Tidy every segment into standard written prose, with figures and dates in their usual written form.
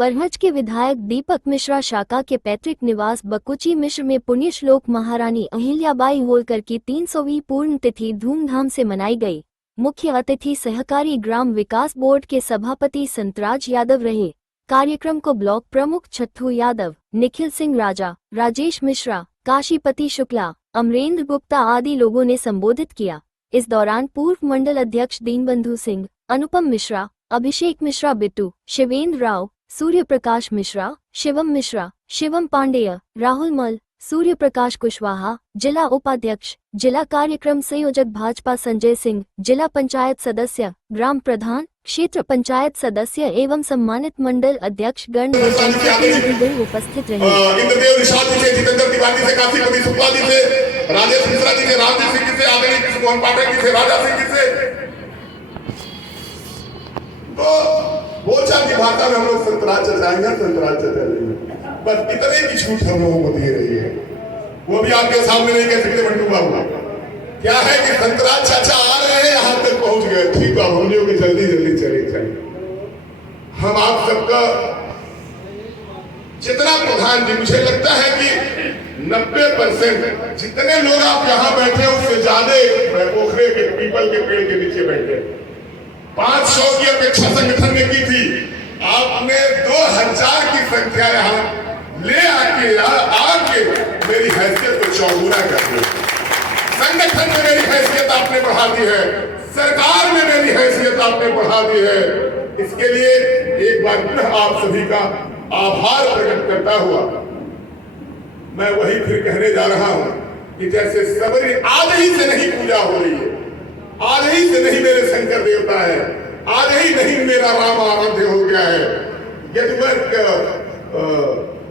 बरहज के विधायक दीपक मिश्रा शाका के पैतृक निवास बकुची मिश्र में पुण्यश्लोक महारानी अहिल्याबाई होलकर की 300वीं पूर्ण तिथि धूमधाम से मनाई गई। मुख्य अतिथि सहकारी ग्राम विकास बोर्ड के सभापति संतराज यादव रहे। कार्यक्रम को ब्लॉक प्रमुख छत्थू यादव, निखिल सिंह राजा, राजेश मिश्रा, काशीपति शुक्ला, अमरेंद्र गुप्ता आदि लोगों ने संबोधित किया। इस दौरान पूर्व मंडल अध्यक्ष दीनबंधु सिंह, अनुपम मिश्रा, अभिषेक मिश्रा बिट्टू, शिवेंद्र राव, सूर्य प्रकाश मिश्रा, शिवम पांडेय, राहुल मल, सूर्य प्रकाश कुशवाहा, जिला उपाध्यक्ष, जिला कार्यक्रम संयोजक भाजपा संजय सिंह, जिला पंचायत सदस्य, ग्राम प्रधान, क्षेत्र पंचायत सदस्य एवं सम्मानित मंडल अध्यक्ष गण व जनप्रतिनिधिगण उपस्थित रहे। इंद्रदेव निषाद जी से, जितेंद्र तिवारी से, काशीपति शुक्ला जी से, राजेश मिश्रा जी से, रामजी सिंह जी से, आदरणीय कृष्ण पाठक जी से, राजा सिंह जी से, तो बोलचाल की भाषा में हम लोग संतराज चलाएंगे, संतराज चलाएंगे, बस इतने की छूट हम लोगों को दे रही है। वो भी आपके सामने नहीं कह सकते मंटू बाबू। क्या है कि संतराज चाचा आ रहे हैं, यहाँ तक पहुंच गए, ठीक है, हम लोग जल्दी जल्दी चले। हम आप सबका जितना प्रधान जी, मुझे लगता है कि 90% जितने लोग आप यहाँ बैठे उससे ज्यादा पोखरे के पीपल के पेड़ के नीचे बैठे। 500 की अपेक्षा संगठन ने की थी, आपने 2000 की संख्या यहाँ ले आके मेरी हैसियत को चौगुना कर दी। संगठन में मेरी हैसियत आपने बढ़ा दी है, सरकार में मेरी हैसियत आपने बढ़ा दी है। इसके लिए एक बार फिर आप सभी का आभार प्रकट करता हुआ मैं वही फिर कहने जा रहा हूं कि जैसे सबरी आज ही से नहीं पूजा हो रही है, आज ही से नहीं मेरे शंकर देवता है, आज ही नहीं मेरा राम आराध्य हो गया है।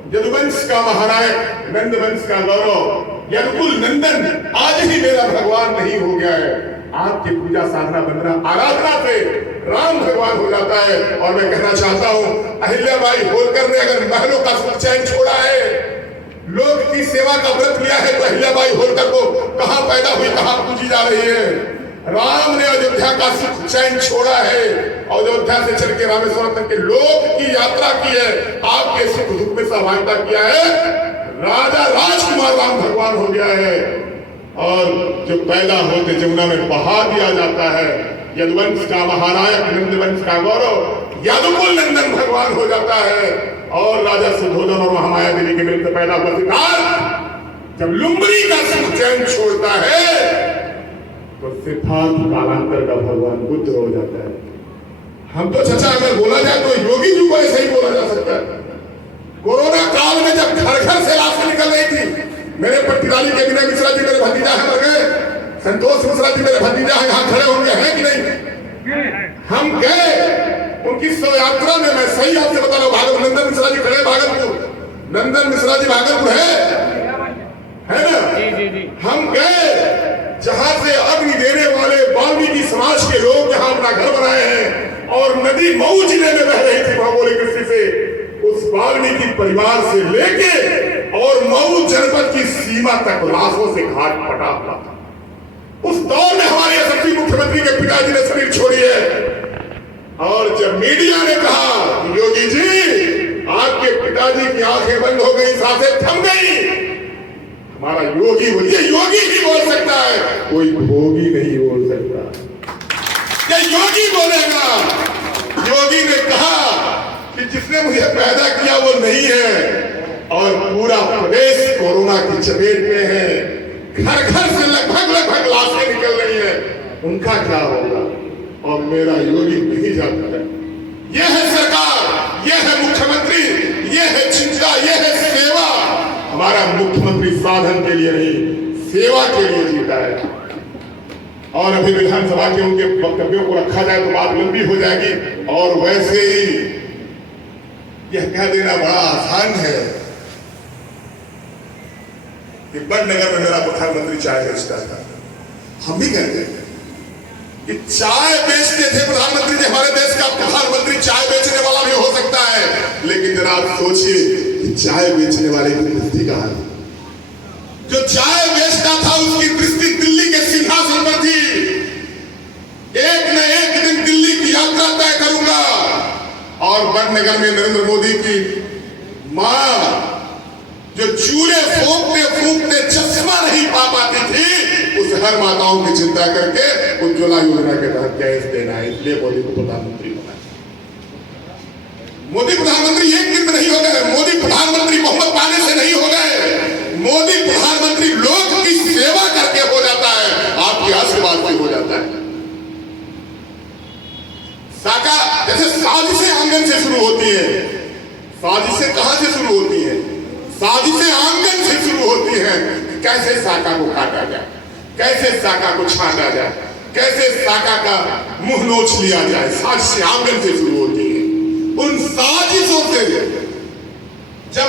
यदुवंश का महानायक, नंदवंश का गौरव, यदुकुल नंदन आज ही मेरा भगवान नहीं हो गया है। आपकी पूजा साधना बंदना आराधना से राम भगवान हो जाता है। और मैं कहना चाहता हूँ, अहिल्याबाई होलकर ने अगर महलों का सुख चैन छोड़ा है, लोग की सेवा का व्रत लिया है, तो अहिल्याबाई होलकर को कहाँ पैदा हुई, कहाँ पूजी जा रही है। राम ने अयोध्या का सुख चैन छोड़ा है, अयोध्या से चल के रामेश्वरम तक के लोग की यात्रा की है, आपके सुख दुख में सहभागिता किया है। राजा राजकुमार राम भगवान हो गया है। और जो पैदा होते जमुना में बहा दिया जाता है, यदुवंश का महानायक, नंदवंश का गौरव, यदुकुल नंदन भगवान हो जाता है। और राजा सुधोधन और महामाया देवी के मिलकर पैदा हुआ सिद्धार्थ जब लुम्बरी का सुख चैन छोड़ता है, तो सिद्धार्थ कालांतर का भगवान बुद्ध हो जाता है। हम तो चचा अगर बोला जाए तो योगी जी को ऐसे ही बोला जा सकता है। कोरोना काल में जब घर घर से लाश निकल रही थी, मेरे पट्टीदारी के विनय मिश्रा जी मेरे भतीजा है, मर गए। संतोष मिश्रा जी मेरे भतीजा है, यहाँ खड़े होंगे, हैं कि नहीं? हम गए उनकी शव यात्रा में। मैं सही आपसे बता रहा हूँ, भागलपुर नंदन मिश्रा जी खड़े, भागलपुर नंदन मिश्रा जी भागलपुर है ना? हम गए जहां से अग्नि देने वाले वाल्मीकि समाज के लोग जहां अपना घर बनाए हैं, और नदी मऊ जिले में बह रही थी भौगोलिक दृष्टि से, उस वाल्मीकि परिवार से लेके और मऊ जनपद की सीमा तक लाशों से घाट पटा हुआ था। उस दौर में हमारे यशस्वी मुख्यमंत्री के पिताजी ने शरीर छोड़ी है। और जब मीडिया ने कहा योगी जी आपके पिताजी की आंखें बंद हो गई, सांसें थम गई, हमारा योगी बोलिए, योगी ही बोल सकता है, कोई भोगी नहीं बोल सकता। ये योगी बोलेगा। योगी ने कहा कि जिसने मुझे पैदा किया वो नहीं है, और पूरा प्रदेश कोरोना की चपेट में है, घर घर से लगभग लाशें निकल रही है, उनका क्या होगा? और मेरा योगी नहीं जाता है। यह है सरकार, यह है मुख्यमंत्री, यह है चिंता, यह है सेवा। हमारा मुख्यमंत्री साधन के लिए नहीं, सेवा के लिए जीता है। और अभी विधानसभा के उनके वक्तव्यों को रखा जाए तो बात लंबी हो जाएगी, और वैसे ही यह कह देना बड़ा आसान है कि बड़नगर में मेरा प्रधानमंत्री चाय बेचता था। हम भी कहते हैं कि चाय बेचते थे प्रधानमंत्री जी, हमारे देश का प्रधानमंत्री चाय बेचने वाला भी हो सकता है। लेकिन जरा आप सोचिए कि चाय बेचने वाले की दृष्टि कहां है? जो चाय बेचता था उसकी दृष्टि दिल्ली के सिंहासन पर थी। एक न एक दिन दिल्ली की यात्रा तय करूंगा, और और बड़नगर में नरेंद्र मोदी की मां जो चूल्हे फूंकते फूंकते चश्मा नहीं पा पाती थी, उस हर माताओं की चिंता करके उज्ज्वला योजना के तहत गैस देना है, इसलिए मोदी को प्रधानमंत्री होना है। मोदी प्रधानमंत्री एक दिन में नहीं हो गए, मोदी प्रधानमंत्री बहुमत पाने से नहीं हो गए, मोदी प्रधानमंत्री लोग की सेवा करके हो जाता है, आपके आशीर्वाद से हो जाता है। साका जैसे साजिशें आंगन से शुरू होती है, साजिशें कहां से शुरू होती है? साजिशें आंगन से शुरू होती हैं। कैसे साका को काटा जाए, कैसे साका को छांटा जाए, कैसे साका का मुंह नोच लिया जाए, साजिशें आंगन से शुरू होती है। उन साजिशों से जब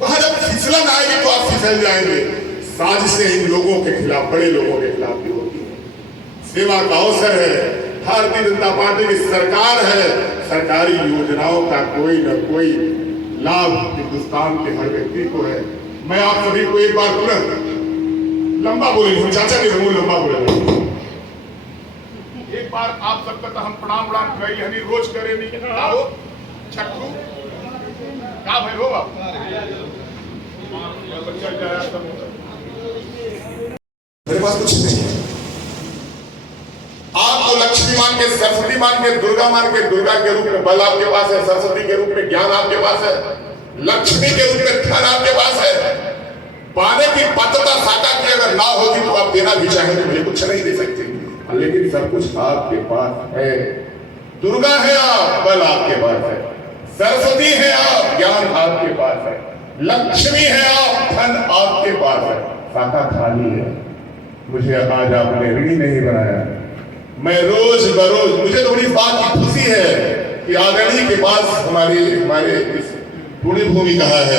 वहां जब फिसलन आएगी तो आप फिसल जाएंगे। साजिशें इन लोगों के खिलाफ, बड़े लोगों के खिलाफ भी होती है। सेवा का अवसर है, भारतीय जनता पार्टी की सरकार है, सरकारी योजनाओं का कोई न कोई लाभ हिंदुस्तान के हर व्यक्ति को है। मैं आप सभी को एक बार पुनः लंबा बोलेंगे, चाचा जी हम लंबा बोलेंगे। एक बार आप सबका तो हम प्रणाम उड़ान करी हनी रोज करे नहीं हो छठू का भाई होगा मेरे पास कुछ नहीं है। आपको लक्ष्मी मान के, सरस्वती मान के, दुर्गा मान के, दुर्गा के रूप में बल आपके पास है, सरस्वती के रूप में ज्ञान आपके पास है, लक्ष्मी के रूप में धन आपके पास है। पाने की पात्रता साका की अगर ना होगी तो आप देना भी चाहेंगे, मुझे कुछ नहीं दे सकते, लेकिन सब कुछ आपके पास है। दुर्गा है आप, बल आपके पास है, सरस्वती है आप, ज्ञान आपके पास है, लक्ष्मी है आप, धन आपके पास है, साका खाली है। मुझे आज आपने ऋणी नहीं बनाया। मैं रोज बरोज, मुझे तो बड़ी बात की खुशी है कि आदरणीय के पास हमारे इस पुण्य भूमि कहा है।